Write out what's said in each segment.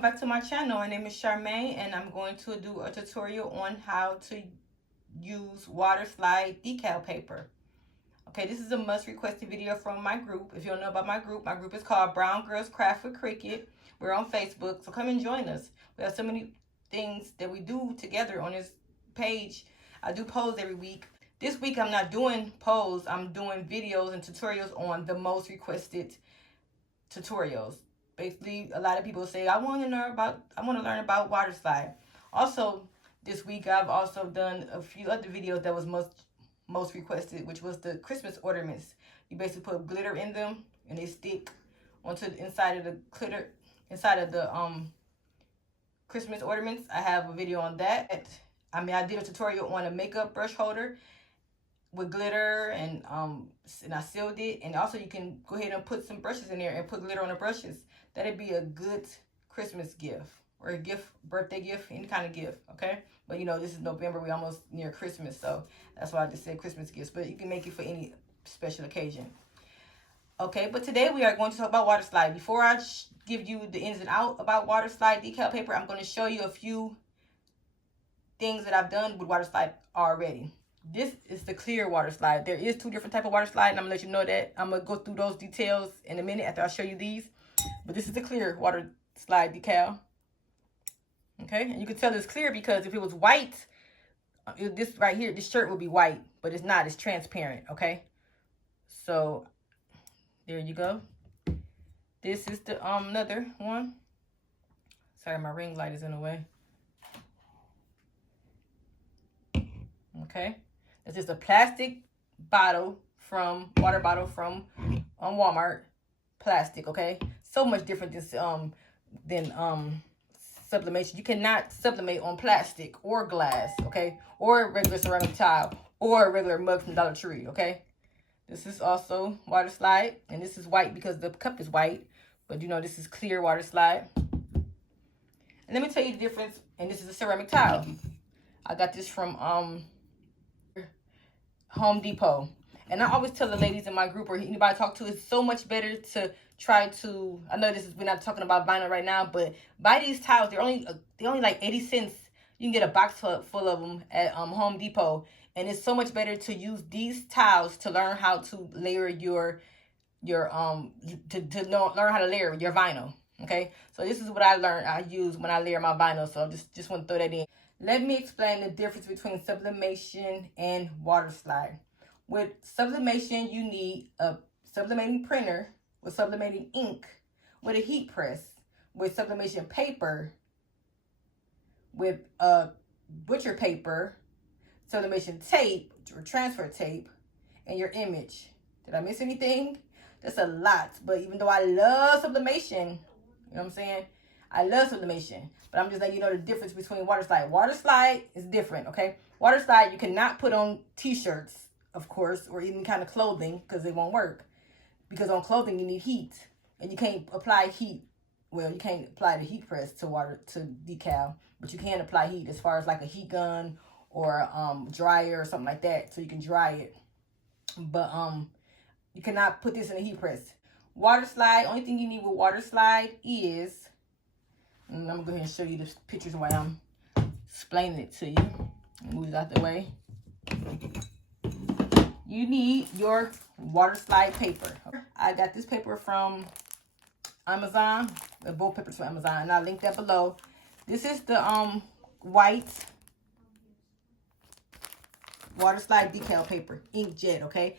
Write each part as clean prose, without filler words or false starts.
welcome back to my channel. My name is Charmaine and I'm going to do a tutorial on how to use water slide decal paper. Okay, this is a must requested video from my group. If you don't know about my group is called Brown Girls Craft with Cricut. We're on Facebook, so come and join us. We have so many things that we do together on this page. I do polls every week. This week I'm not doing polls, I'm doing videos and tutorials on the most requested tutorials. Basically, a lot of people say, I want to learn about water slide. Also, this week I've also done a few other videos that was most requested, which was the Christmas ornaments. You basically put glitter in them and they stick onto the inside of the Christmas ornaments. I have a video on that. I did a tutorial on a makeup brush holder with glitter and I sealed it. And also you can go ahead and put some brushes in there and put glitter on the brushes. That'd be a good Christmas gift or a gift, birthday gift, any kind of gift, okay? But you know, this is November, we're almost near Christmas, so that's why I just said Christmas gifts, but you can make it for any special occasion. Okay, but today we are going to talk about water slide. Before I give you the ins and outs about water slide decal paper, I'm going to show you a few things that I've done with water slide already. This is the clear water slide. There is two different types of water slide, and I'm going to let you know that. I'm going to go through those details in a minute after I show you these. But this is the clear water slide decal. Okay, and you can tell it's clear because if it was white, this right here, this shirt would be white, but it's not, it's transparent, okay? So there you go. This is the another one. Sorry, my ring light is in the way. Okay, this is a plastic bottle water bottle from Walmart. Plastic, okay? So much different than sublimation. You cannot sublimate on plastic or glass, okay? Or regular ceramic tile or a regular mug from Dollar Tree, okay? This is also water slide, and this is white because the cup is white, but you know this is clear water slide. And let me tell you the difference, and this is a ceramic tile. I got this from Home Depot. And I always tell the ladies in my group or anybody I talk to, it's so much better to try to, I know we're not talking about vinyl right now, but buy these tiles. They're only like 80 cents. You can get a box full of them at Home Depot. And it's so much better to use these tiles to learn how to layer learn how to layer your vinyl. Okay, so this is what I use when I layer my vinyl. So just want to throw that in. Let me explain the difference between sublimation and water slide. With sublimation, you need a sublimating printer with sublimating ink, with a heat press, with sublimation paper, with butcher paper, sublimation tape or transfer tape, and your image. Did I miss anything? That's a lot. But even though I love sublimation, you know what I'm saying? I love sublimation, but I'm just letting you know the difference between water slide. Water slide is different, okay? Water slide, you cannot put on t-shirts, of course, or any kind of clothing because it won't work. Because on clothing, you need heat, and you can't apply heat. Well, you can't apply the heat press to decal, but you can apply heat as far as like a heat gun or dryer or something like that, so you can dry it. But you cannot put this in a heat press. Water slide, only thing you need with water slide is, and I'm going to go ahead and show you the pictures while I'm explaining it to you. Move it out the way. You need your water slide paper. I got this paper from Amazon. Both papers from Amazon, and I'll link that below. This is the white water slide decal paper, inkjet, okay?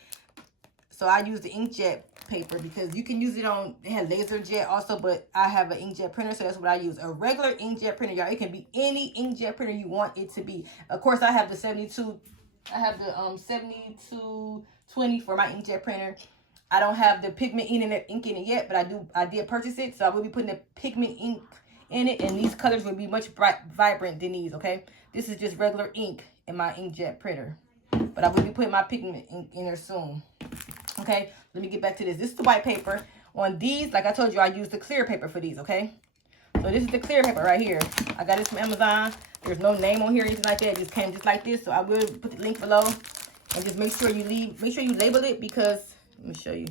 So I use the inkjet paper because you can use it on, they have laser jet also, but I have an inkjet printer, so that's what I use. A regular inkjet printer, y'all. It can be any inkjet printer you want it to be. Of course, I have the 7220 for my inkjet printer. I don't have the pigment ink in it yet, but I did purchase it, so I will be putting the pigment ink in it, and these colors will be much vibrant than these, okay? This is just regular ink in my inkjet printer, but I will be putting my pigment ink in there soon. Okay, let me get back to this. This is the white paper. On these, like I told you, I use the clear paper for these, okay? So this is the clear paper right here. I got this from Amazon. There's no name on here or anything like that. It just came just like this. So I will put the link below. And just make sure you label it because, let me show you.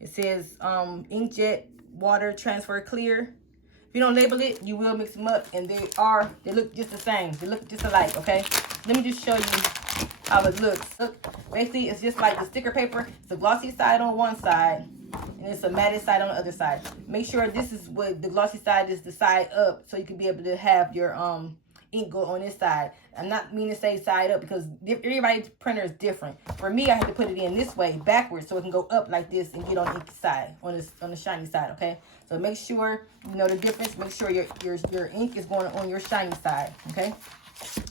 It says inkjet water transfer clear. If you don't label it, you will mix them up, and they look just the same. They look just alike, okay? Let me just show you how it looks. Look, basically, it's just like the sticker paper. It's a glossy side on one side, and it's a matted side on the other side. Make sure this is what the glossy side is, the side up, so you can be able to have your ink go on this side. I'm not meaning to say side up because everybody's printer is different. For me, I had to put it in this way, backwards, so it can go up like this and get on the side, on the shiny side, okay? So make sure you know the difference. Make sure your ink is going on your shiny side, okay?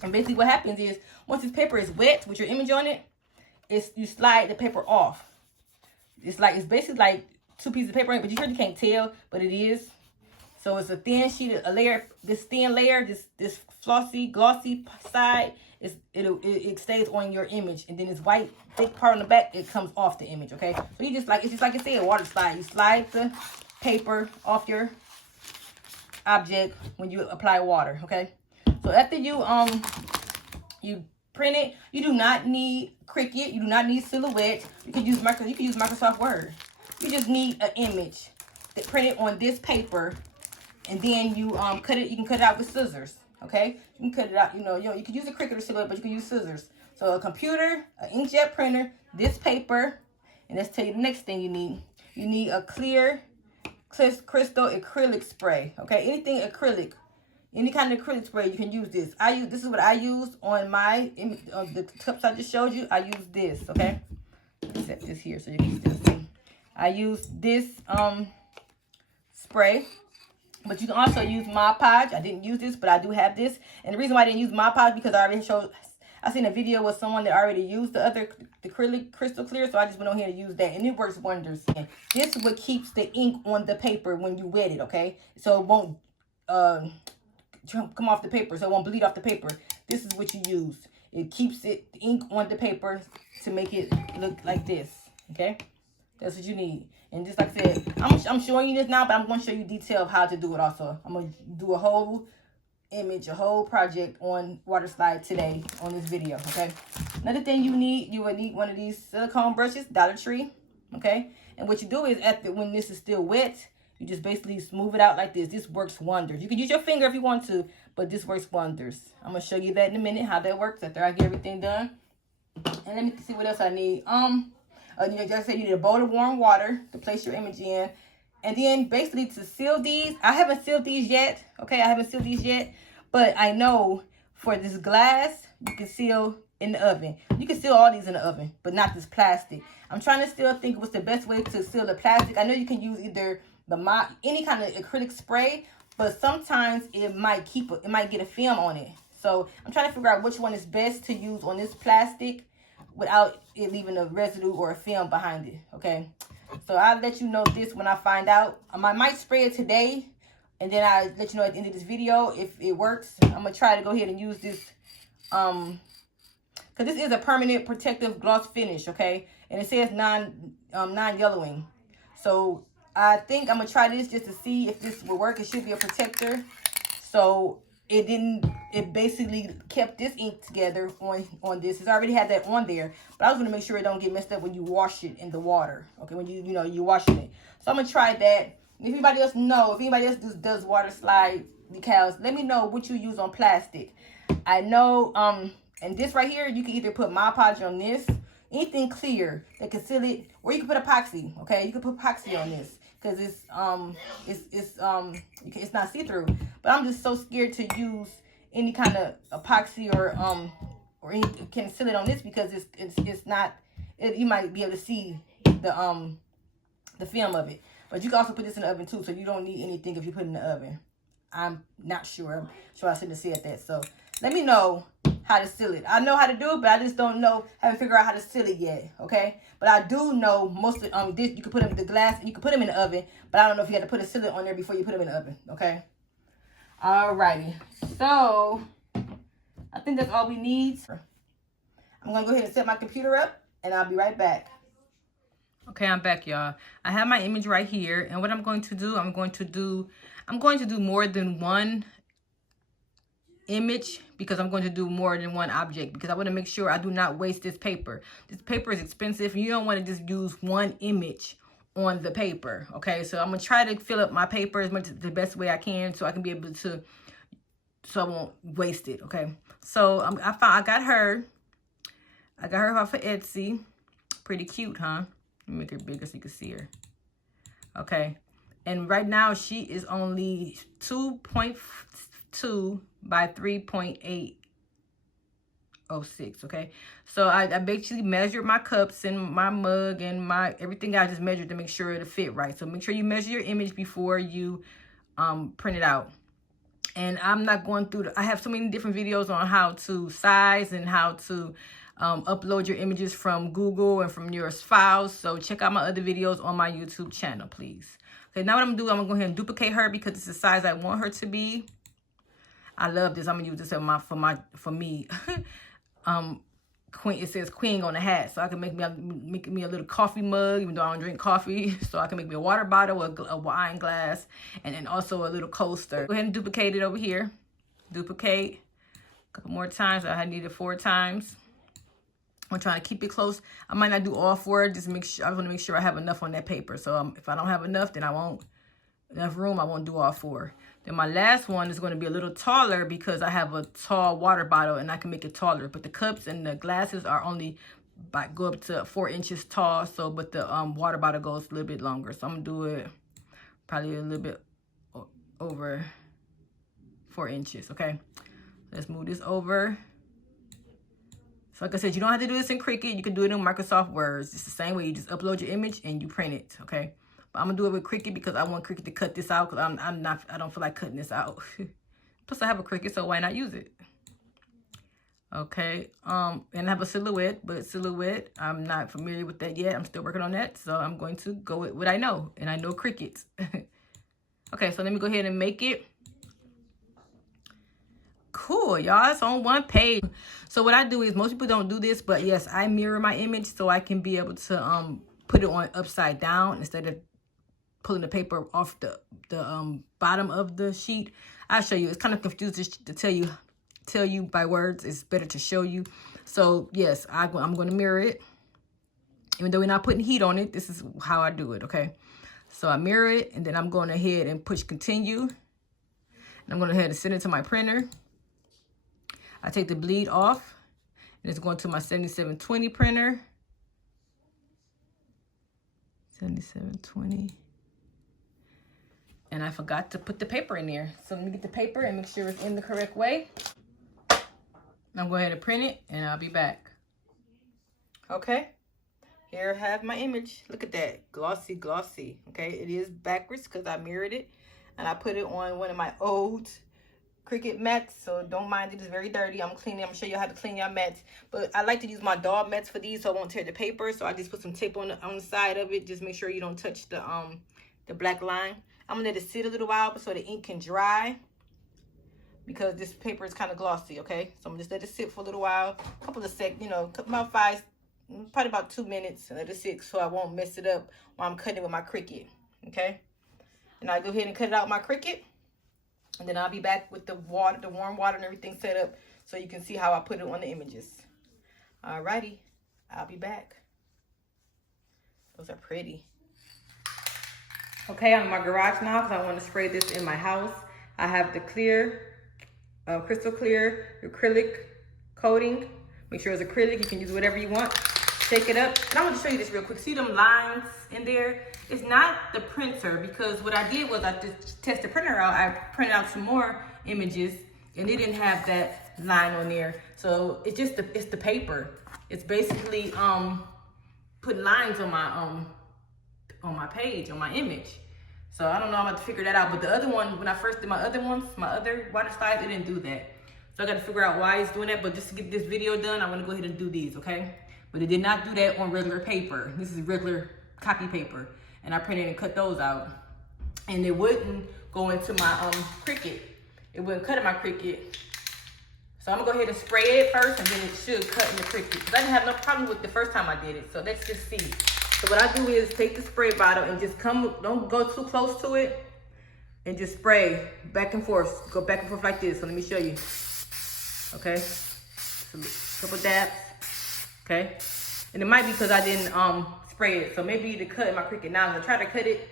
And basically what happens is, once this paper is wet with your image on it, you slide the paper off. It's basically like two pieces of paper, but you really can't tell, but it is. So it's a thin sheet, a layer, this thin layer, this flossy, glossy side, it stays on your image, and then this white thick part on the back, it comes off the image, okay? So it's just like I said, a water slide. You slide the paper off your object when you apply water, okay? So after you print it, you do not need Cricut, you do not need Silhouette. You can use Microsoft Word. You just need an image that printed on this paper. And then you cut it. You can cut it out with scissors. Okay, you can cut it out. You can use a Cricut or Silhouette, but you can use scissors. So a computer, an inkjet printer, this paper, and let's tell you the next thing you need. You need a clear crystal acrylic spray. Okay, anything acrylic, any kind of acrylic spray, you can use this. This is what I use on my the cups I just showed you. I use this. Okay, set this here so you can still see. I use this spray. But you can also use Mod Podge. I didn't use this, but I do have this. And the reason why I didn't use Mod Podge because I seen a video with someone that already used the acrylic crystal clear, so I just went on here to use that, and it works wonders. And this is what keeps the ink on the paper when you wet it, okay? So it won't come off the paper, so it won't bleed off the paper. This is what you use. It keeps the ink on the paper to make it look like this, okay? That's what you need. And just like I said, I'm showing you this now, but I'm going to show you detail of how to do it also. I'm going to do a whole image, a whole project on water slide today on this video, okay? Another thing you will need one of these silicone brushes, Dollar Tree, okay? And what you do is when this is still wet, you just basically smooth it out like this. This works wonders. You can use your finger if you want to, but this works wonders. I'm going to show you that in a minute, how that works after I get everything done. And let me see what else I need. Just I said, you need a bowl of warm water to place your image in. And then basically to seal these, I haven't sealed these yet. Okay, I haven't sealed these yet. But I know for this glass, you can seal in the oven. You can seal all these in the oven, but not this plastic. I'm trying to still think what's the best way to seal the plastic. I know you can use either any kind of acrylic spray, but sometimes it might get a film on it. So I'm trying to figure out which one is best to use on this plastic without it leaving a residue or a film behind it, okay? So I'll let you know this when I find out. I might spray it today, and then I'll let you know at the end of this video if it works. I'm going to try to go ahead and use this, because this is a permanent protective gloss finish, okay? And it says non-yellowing. So I think I'm going to try this just to see if this will work. It should be a protector. So it basically kept this ink together on this. It's already had that on there, but I was going to make sure it don't get messed up when you wash it in the water, okay, when you're washing it. So I'm going to try that. If anybody else does water slide decals, let me know what you use on plastic. I know, and this right here, you can either put Mod Podge on this, anything clear that can seal it, or you can put epoxy, okay? You can put epoxy on this, because it's not see-through. But I'm just so scared to use any kind of epoxy or can seal it on this because it's not. You might be able to see the film of it. But you can also put this in the oven too, so you don't need anything if you put it in the oven. I'm not sure. I'm sure I shouldn't have said that. So let me know how to seal it. I know how to do it, but I just don't know, haven't figured out how to seal it yet, okay? But I do know most of this, you can put them in the glass, and you can put them in the oven, but I don't know if you have to put a sealant on there before you put them in the oven, okay? Alrighty, so I think that's all we need. I'm gonna go ahead and set my computer up, and I'll be right back. Okay, I'm back, y'all. I have my image right here, and what I'm going to do, I'm going to do more than one image because I'm going to do more than one object because I want to make sure I do not waste this paper. This paper is expensive, and you don't want to just use one image on the paper. Okay, so I'm gonna try to fill up my paper as much the best way I can, so I can be able to, so I won't waste it. Okay, so I got her off of Etsy. Pretty cute, huh? Let me make her bigger so you can see her. Okay, and right now she is only 2.2 by 3.806. Okay, so I basically measured my cups and my mug and my everything. I just measured to make sure it'll fit right. So make sure you measure your image before you print it out. And I'm not going through I have so many different videos on how to size and how to upload your images from Google and from your files. So check out my other videos on my YouTube channel, please. Okay, now what I'm gonna do, I'm gonna go ahead and duplicate her because it's the size I want her to be. I love this. I'm gonna use this for me. Queen. It says Queen on the hat, so I can make me a little coffee mug, even though I don't drink coffee. So I can make me a water bottle, a wine glass, and then also a little coaster. Go ahead and duplicate it over here. Duplicate a couple more times. I need it 4 times. I'm trying to keep it close. I might not do all 4. Just make sure. I want to make sure I have enough on that paper. So if I don't have enough, then I won't do all 4. Then my last one is going to be a little taller because I have a tall water bottle and I can make it taller. But the cups and the glasses are only go up to 4 inches tall. So, but the water bottle goes a little bit longer. So I'm gonna do it probably a little bit over 4 inches. Okay, let's move this over. So like I said, you don't have to do this in Cricut. You can do it in Microsoft Word. It's the same way. You just upload your image and you print it. Okay. But I'm gonna do it with Cricut because I want Cricut to cut this out because I don't feel like cutting this out. Plus I have a Cricut, so why not use it? Okay, and I have a silhouette, but silhouette, I'm not familiar with that yet. I'm still working on that, so I'm going to go with what I know, and I know Cricut. Okay, so let me go ahead and make it. Cool, y'all, it's on 1 page. So what I do is, most people don't do this, but yes, I mirror my image so I can be able to put it on upside down instead of pulling the paper off the bottom of the sheet. I'll show you. It's kind of confusing to tell you by words. It's better to show you. So yes, I'm going to mirror it. Even though we're not putting heat on it, this is how I do it. Okay, so I mirror it, and then I'm going ahead and push continue. And I'm going ahead and send it to my printer. I take the bleed off, and it's going to my 7720 printer. 7720. And I forgot to put the paper in there. So let me get the paper and make sure it's in the correct way. I'm going to go ahead and print it, and I'll be back. Okay, here I have my image. Look at that, glossy, glossy. Okay, it is backwards because I mirrored it, and I put it on one of my old Cricut mats, so don't mind it. It's very dirty. I'm cleaning. I'm gonna show you how to clean your mats. But I like to use my dog mats for these, so I won't tear the paper. So I just put some tape on the side of it. Just make sure you don't touch the black line. I'm gonna let it sit a little while so the ink can dry, because this paper is kind of glossy. Okay, so I'm gonna just let it sit for a little while, a couple of seconds, you know, about 5, probably about 2 minutes, and let it sit so I won't mess it up while I'm cutting with my Cricut. Okay, and I go ahead and cut it out with my Cricut. And then I'll be back with the water, the warm water and everything set up so you can see how I put it on the images. Alrighty, I'll be back. Those are pretty. Okay, I'm in my garage now because I want to spray this in my house. I have the clear, crystal clear acrylic coating. Make sure it's acrylic. You can use whatever you want. Shake it up. And I want to show you this real quick. See them lines in there? It's not the printer, because what I did was I just tested the printer out. I printed out some more images and it didn't have that line on there. So it's just it's the paper. It's basically putting lines on my page, on my image. So I don't know, I'm about to figure that out. But the other one, when I first did my other ones, my other water slides, it didn't do that. So I got to figure out why it's doing that. But just to get this video done, I'm going to go ahead and do these, okay? But it did not do that on regular paper. This is regular copy paper. And I printed and cut those out. And it wouldn't go into my Cricut. It wouldn't cut in my Cricut. So I'm gonna go ahead and spray it first, and then it should cut in the Cricut. Because I didn't have no problem with the first time I did it. So let's just see. So what I do is take the spray bottle and just don't go too close to it. And just spray back and forth. Go back and forth like this. So let me show you. Okay. So a couple dabs. Okay. And it might be because I didn't spray it. So maybe to cut my Cricut now, I try to cut it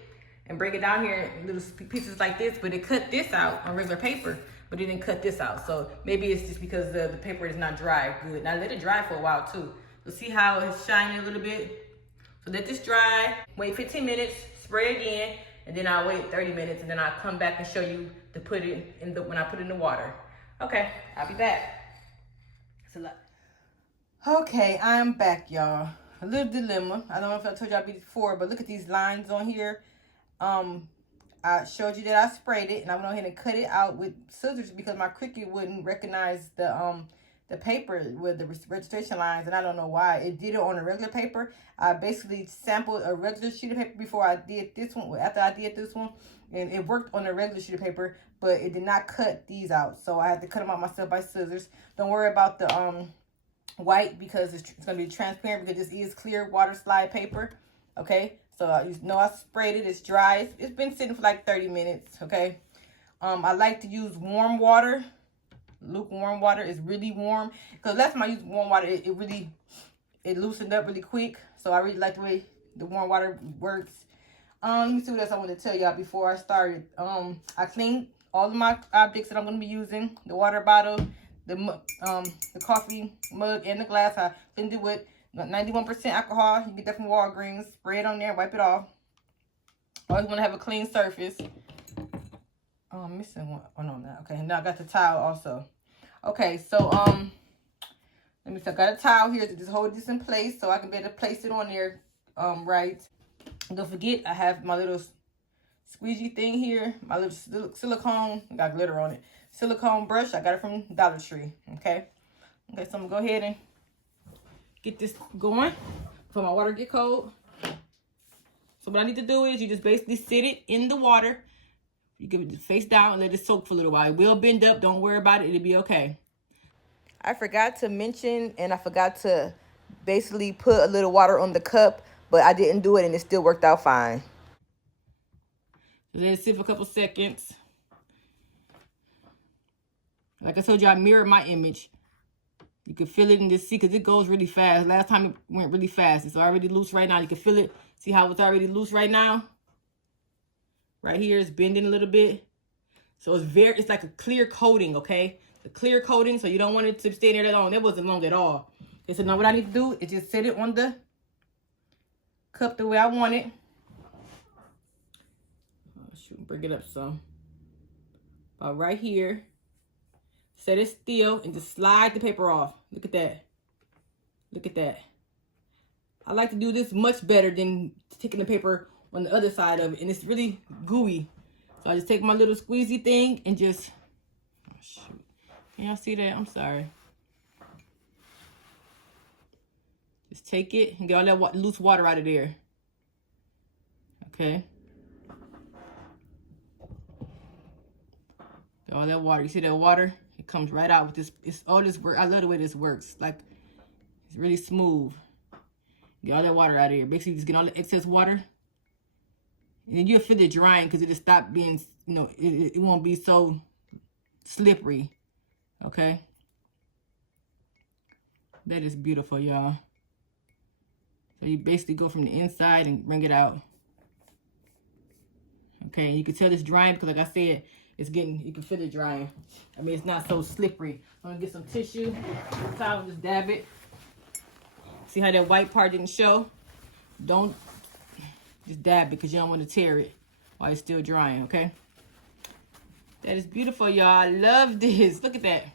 and break it down here in little pieces like this, but it cut this out on regular paper, but it didn't cut this out. So maybe it's just because the paper is not dry good. Now let it dry for a while too. So see how it's shining a little bit? So let this dry, wait 15 minutes, spray again, and then I'll wait 30 minutes, and then I'll come back and show you to put it in the, when I put it in the water. Okay, I'll be back. It's a lot. Okay, I'm back, y'all. A little dilemma. I don't know if I told y'all before, but look at these lines on here. I showed you that I sprayed it, and I went ahead and cut it out with scissors because my Cricut wouldn't recognize the paper with the registration lines, and I don't know why. It did it on a regular paper. I basically sampled a regular sheet of paper before I did this one, after I did this one, and it worked on a regular sheet of paper, but it did not cut these out. So I had to cut them out myself by scissors. Don't worry about the white because it's going to be transparent because this is clear water slide paper, okay? So you know I sprayed it. It's dry. It's been sitting for like 30 minutes, okay? I like to use warm water. Lukewarm water is really warm. Because last time I used warm water, it loosened up really quick. So I really like the way the warm water works. Let me see what else I want to tell y'all before I started. I cleaned all of my objects that I'm going to be using. The water bottle, the coffee mug, and the glass. I cleaned it with 91% alcohol. You get that from Walgreens. Spray it on there, wipe it off. Always want to have a clean surface. Oh, I'm missing one. Oh, no, not. Okay, now I got the towel also. Okay, so, let me see. I got a towel here to just hold this in place so I can be able to place it on there, right. Don't forget, I have my little squeegee thing here. My little silicone. I got glitter on it. Silicone brush. I got it from Dollar Tree, okay. Okay, so I'm going to go ahead and get this going before my water get cold. So what I need to do is you just basically sit it in the water. You give it face down and let it soak for a little while. It will bend up. Don't worry about it. It'll be okay. I forgot to mention and I forgot to basically put a little water on the cup, but I didn't do it and it still worked out fine. So let it sit for a couple seconds. Like I told you, I mirrored my image. You can feel it and just see because it goes really fast. Last time it went really fast. It's already loose right now. You can feel it. See how it's already loose right now? Right here, it's bending a little bit. So it's like a clear coating, okay? A clear coating, so you don't want it to stay there that long. That wasn't long at all. Okay, so now what I need to do is just set it on the cup the way I want it. Oh, shoot, bring it up some. About right here. Set it still and just slide the paper off. Look at that. Look at that. I like to do this much better than taking the paper on the other side of it. And it's really gooey. So I just take my little squeezy thing and just... Oh, shoot. Can y'all see that? I'm sorry. Just take it and get all that loose water out of there. Okay. Get all that water. You see that water? It comes right out with this. It's all this work. I love the way this works. Like, it's really smooth. Get all that water out of here. Basically, just get all the excess water. And then you'll feel it drying because it'll stop being, you know, it won't be so slippery. Okay? That is beautiful, y'all. So you basically go from the inside and bring it out. Okay, and you can tell it's drying because, like I said, it's getting, you can feel it drying. I mean, it's not so slippery. I'm going to get some tissue, towel, and just dab it. See how that white part didn't show? Don't just dab it because you don't want to tear it while it's still drying, okay? That is beautiful, y'all. I love this. Look at that.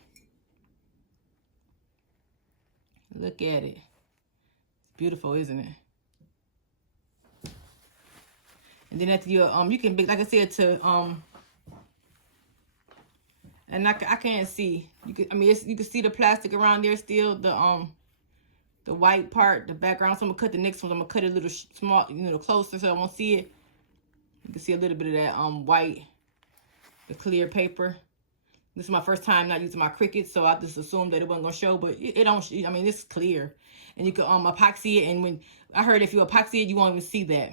Look at it. It's beautiful, isn't it? And then after you can bake, like I said, to and I can't see. You can see the plastic around there still. The white part, the background. So I'm gonna cut the next one. I'm gonna cut it a little small, closer, so I won't see it. You can see a little bit of that white, the clear paper. This is my first time not using my Cricut, so I just assumed that it wasn't gonna show, but it don't. I mean, it's clear, and you can epoxy it. And when I heard if you epoxy it, you won't even see that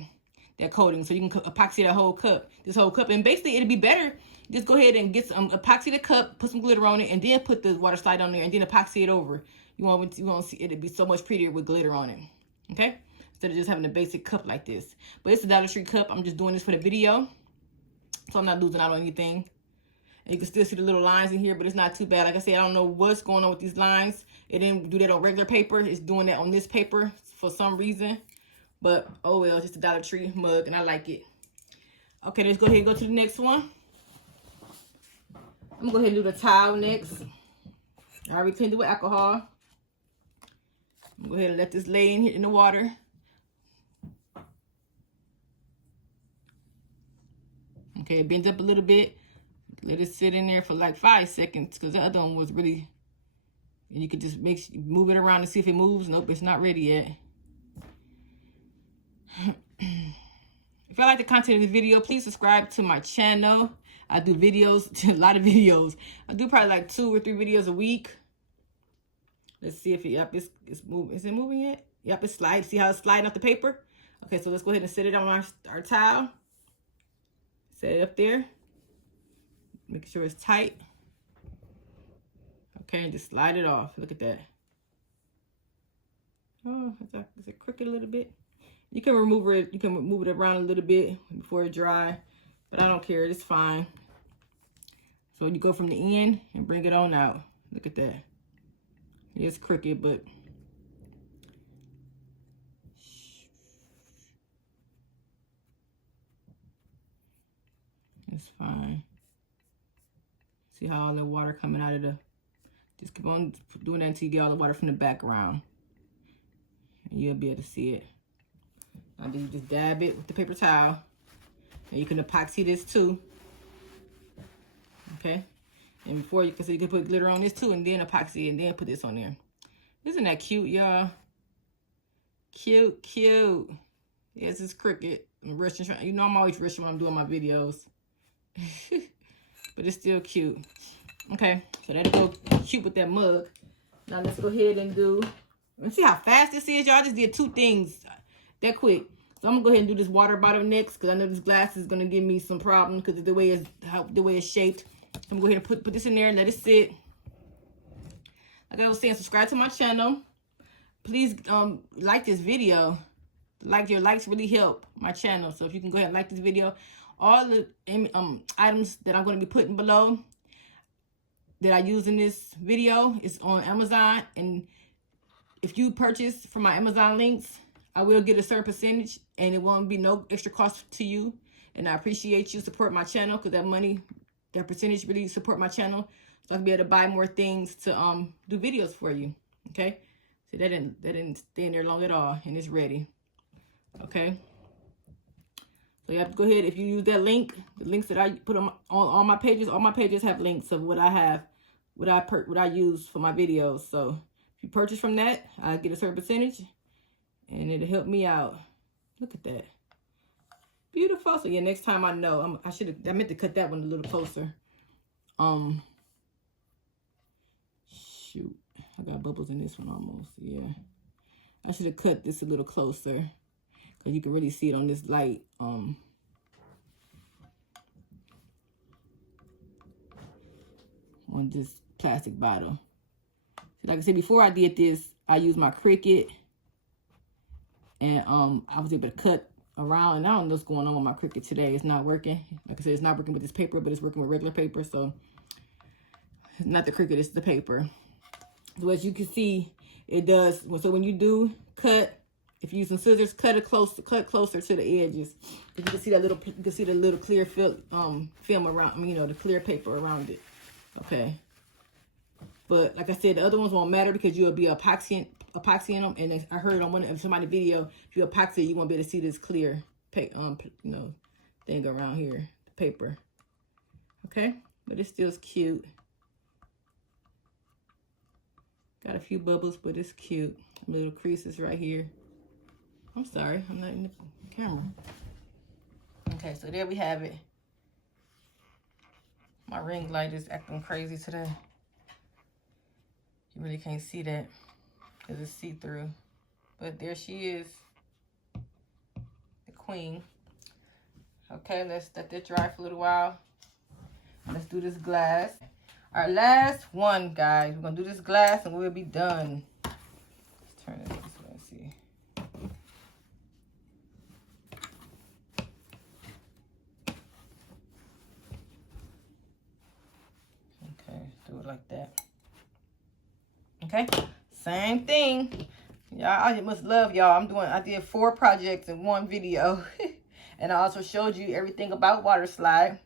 coating. So you can epoxy that whole cup, this whole cup, and basically it'd be better. Just go ahead and get some epoxy the cup, put some glitter on it, and then put the water slide on there, and then epoxy it over. You won't see it. It'd be so much prettier with glitter on it. Okay, instead of just having a basic cup like this. But it's a Dollar Tree cup. I'm just doing this for the video, so I'm not losing out on anything. And you can still see the little lines in here, but it's not too bad. Like I said, I don't know what's going on with these lines. It didn't do that on regular paper. It's doing that on this paper for some reason. But, oh well, it's just a Dollar Tree mug, and I like it. Okay, let's go ahead and go to the next one. I'm going to go ahead and do the towel next. I already cleaned it with alcohol. I'm going to go ahead and let this lay in the water. Okay, it bends up a little bit. Let it sit in there for like 5 seconds, because the other one was really, and you could just move it around to see if it moves. Nope, it's not ready yet. If you like the content of the video, please subscribe to my channel. I do videos, a lot of videos. I do probably like 2 or 3 videos a week. Let's see if it's moving. Is it moving yet? Yep, it's sliding. See how it's sliding off the paper? Okay, so let's go ahead and set it on our towel. Set it up there. Make sure it's tight. Okay, and just slide it off. Look at that. Oh, is it crooked a little bit? You can remove it. You can move it around a little bit before it dry, but I don't care. It's fine. So you go from the end and bring it on out. Look at that. It's crooked, but it's fine. See how all the water coming out of the, just keep on doing that until you get all the water from the background. And you'll be able to see it. Now then you just dab it with the paper towel. And you can epoxy this too. Okay? And before you can put glitter on this too, and then epoxy it, and then put this on there. Isn't that cute, y'all? Cute, cute. Yes, it's crooked. I'm rushing. You know I'm always rushing when I'm doing my videos. But it's still cute. Okay, so that'll go cute with that mug. Now let's go ahead and let's see how fast this is, y'all. I just did 2 things that quick. So I'm gonna go ahead and do this water bottle next, because I know this glass is gonna give me some problems because of the way it's shaped. So I'm gonna go ahead and put this in there and let it sit. Like I was saying, subscribe to my channel. Please like this video. Your likes really help my channel. So if you can go ahead and like this video. All the items that I'm going to be putting below that I use in this video is on Amazon. And if you purchase from my Amazon links, I will get a certain percentage, and it won't be no extra cost to you. And I appreciate you support my channel, because that percentage really support my channel. So I can be able to buy more things to do videos for you. Okay? So that didn't stay in there long at all, and it's ready. Okay? So you have to go ahead, if you use that link, the links that I put on all my pages have links of what I have, what I use for my videos. So if you purchase from that, I get a certain percentage, and it'll help me out. Look at that. Beautiful. So yeah, next time I know, I meant to cut that one a little closer. Shoot, I got bubbles in this one almost. Yeah, I should have cut this a little closer, because you can really see it on this light. On this plastic bottle. So like I said, before I did this, I used my Cricut, and I was able to cut around, and I don't know what's going on with my Cricut today. It's not working. Like I said, it's not working with this paper, but it's working with regular paper. So it's not the Cricut, it's the paper. So as you can see, it does. So when you do cut, if you use some scissors, cut closer to the edges. You can see the little clear film around. The clear paper around it. Okay. But like I said, the other ones won't matter, because you'll be epoxying them. And I heard on somebody's video, if you epoxy, you won't be able to see this clear thing around here, the paper. Okay, but it still cute. Got a few bubbles, but it's cute. Little creases right here. I'm sorry, I'm not in the camera. Okay, so there we have it. My ring light is acting crazy today. You really can't see that because it's see-through. But there she is, the queen. Okay, let's let that dry for a little while. Let's do this glass. Our last one, guys. We're going to do this glass and we'll be done. Let's turn it this way and see. Okay, same thing. Y'all, I must love y'all. I did 4 projects in 1 video. And I also showed you everything about water slide.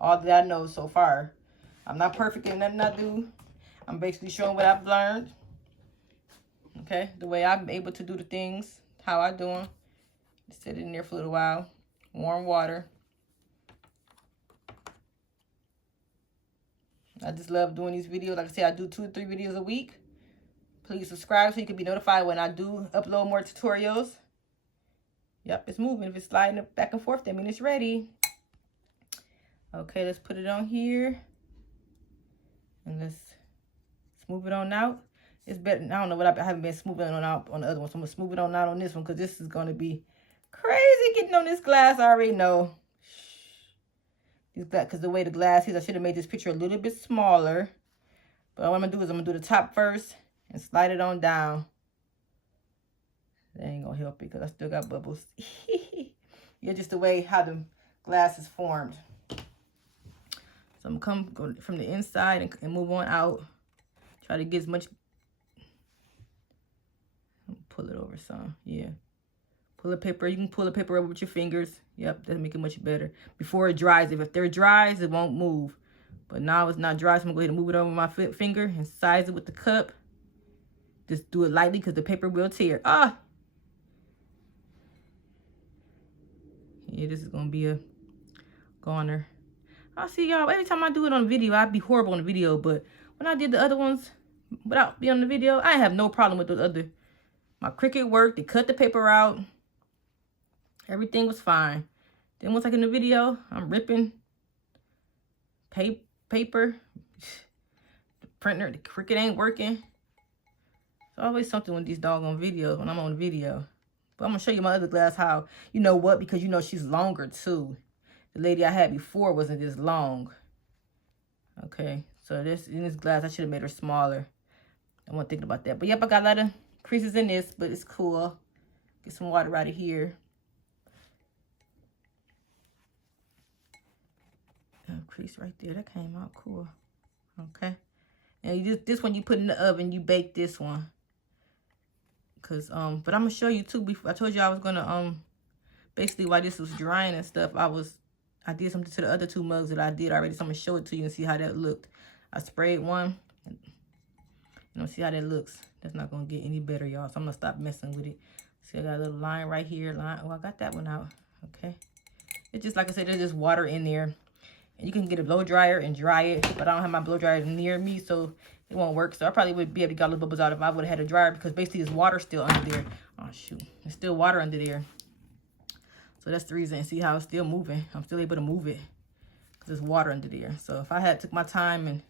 All that I know so far. I'm not perfect in nothing I do. I'm basically showing what I've learned. Okay, the way I'm able to do the things, how I do them. Just sit in there for a little while. Warm water. I just love doing these videos. Like I said, I do 2 to 3 videos a week. Please subscribe so you can be notified when I do upload more tutorials. Yep, it's moving. If it's sliding back and forth, that means it's ready. Okay, let's put it on here. And let's smooth it on out. It's better. I don't know what I haven't been smoothing on out on the other one. So I'm going to smooth it on out on this one because this is going to be crazy getting on this glass. I already know. Because the way the glass is, I should have made this picture a little bit smaller. But what I'm going to do is I'm going to do the top first and slide it on down. That ain't going to help it because I still got bubbles. Yeah, just the way how the glass is formed. So I'm going to go from the inside and move on out. Try to get as much. Pull it over some. Yeah. Pull the paper. You can pull the paper over with your fingers. Yep, that'll make it much better. Before it dries. If they're dries, it won't move. But now it's not dry, so I'm going to go ahead and move it over my finger and size it with the cup. Just do it lightly because the paper will tear. Ah! Yeah, this is going to be a goner. I'll see y'all. Every time I do it on video, I'd be horrible on the video. But when I did the other ones without being on the video, I have no problem with those other. My Cricut worked. They cut the paper out. Everything was fine. Then once I get in the video, I'm ripping paper. The printer, the Cricut ain't working. It's always something with these doggone videos when I'm on video. But I'm going to show you my other glass how, you know what, because you know she's longer too. The lady I had before wasn't this long. Okay, so in this glass, I should have made her smaller. I wasn't thinking about that. But yep, I got a lot of creases in this, but it's cool. Get some water out of here. Crease right there. That came out cool. Okay. And this one you put in the oven, you bake this one. But I'm gonna show you too. Before I told you I was gonna basically while this was drying and stuff, I did something to the other 2 mugs that I did already. So I'm gonna show it to you and see how that looked. I sprayed one. You know, see how that looks. That's not gonna get any better, y'all. So I'm gonna stop messing with it. See, I got a little line right here. Oh, I got that one out. Okay. It's just like I said, there's just water in there. And you can get a blow dryer and dry it, but I don't have my blow dryer near me, so it won't work. So I probably would be able to get all the bubbles out if I would have had a dryer, because basically there's water still under there. Oh, shoot. There's still water under there. So that's the reason. See how it's still moving? I'm still able to move it because there's water under there. So if I had took my time and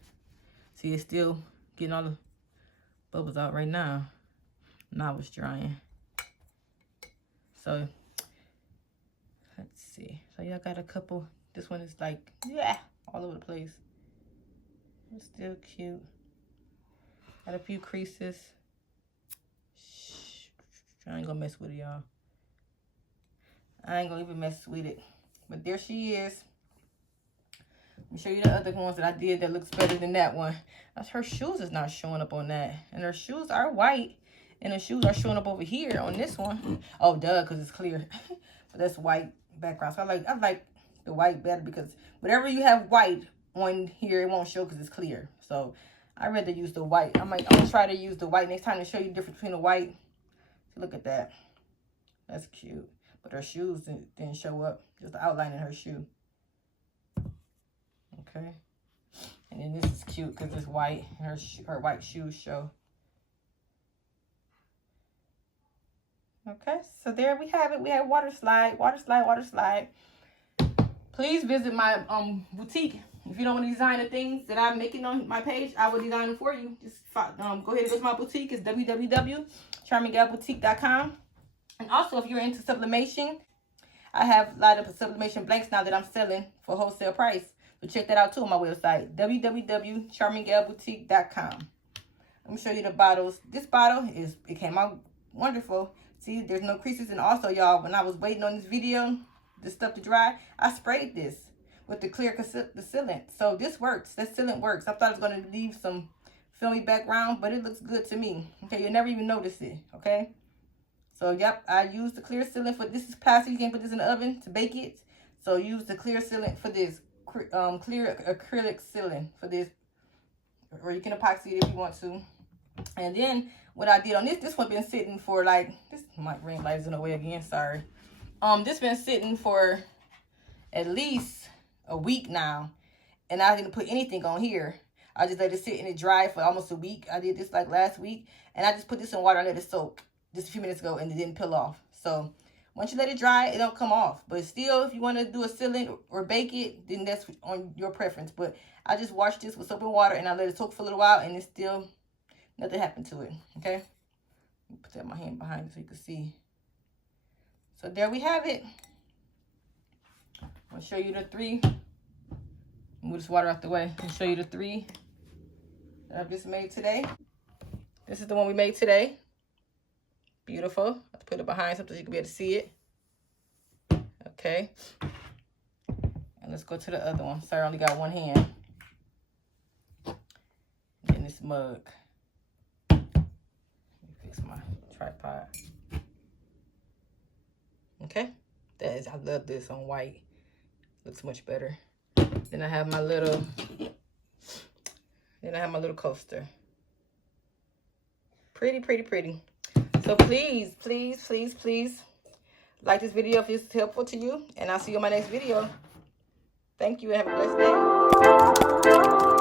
see, it's still getting all the bubbles out right now. Now it's drying. So let's see. So yeah, I got a couple. This one is like, yeah, all over the place. It's still cute. Got a few creases. Shh. I ain't gonna mess with it, y'all. I ain't gonna even mess with it. But there she is. Let me show you the other ones that I did that looks better than that one. Her shoes is not showing up on that. And her shoes are white. And her shoes are showing up over here on this one. Oh, duh, because it's clear. But that's white background. So I like the white better, because whatever you have white on here, it won't show because it's clear. So I'd rather use the white. I'm gonna try to use the white next time to show you the difference between the white. So look at that. That's cute. But her shoes didn't show up. Just the outline in her shoe. Okay. And then this is cute because it's white. And her white shoes show. Okay. So there we have it. We have water slide, water slide, water slide. Please visit my boutique. If you don't want to design the things that I'm making on my page, I will design them for you. Just go ahead and go to my boutique. It's www.charminggalboutique.com. And also, if you're into sublimation, I have a lot of sublimation blanks now that I'm selling for wholesale price. So check that out too on my website, www.charminggalboutique.com. Let me show you the bottles. This bottle it came out wonderful. See, there's no creases. And also, y'all, when I was waiting on this video, this stuff to dry, I sprayed this with the clear sealant. So this works. That sealant works. I thought it was going to leave some filmy background, but it looks good to me. Okay, you'll never even notice it. Okay, so yep, I use the clear sealant for this. Is plastic. You can put this in the oven to bake it. So use the clear sealant for this. Clear acrylic sealant for this, or you can epoxy it if you want to. And then what I did on this one been sitting for like, this my ring light is in the way again, sorry. This been sitting for at least a week now, and I didn't put anything on here. I just let it sit and it dry for almost a week. I did this like last week, and I just put this in water and let it soak just a few minutes ago, and it didn't peel off. So once you let it dry, it don't come off. But still, if you want to do a sealant or bake it, then that's on your preference. But I just washed this with soap and water, and I let it soak for a little while, and it's still, nothing happened to it. Okay, put that my hand behind it so you can see. So there we have it. I'll show you the 3. Move this water out the way and show you the 3 that I've just made today. This is the one we made today. Beautiful. I'll put it behind something so you can be able to see it. Okay. And let's go to the other one. Sorry, I only got one hand. And this mug. Let me fix my tripod. Okay. That is, I love this on white. Looks much better. Then I have my little coaster. Pretty, pretty, pretty. So please, please, please, please like this video if this is helpful to you. And I'll see you in my next video. Thank you and have a blessed day.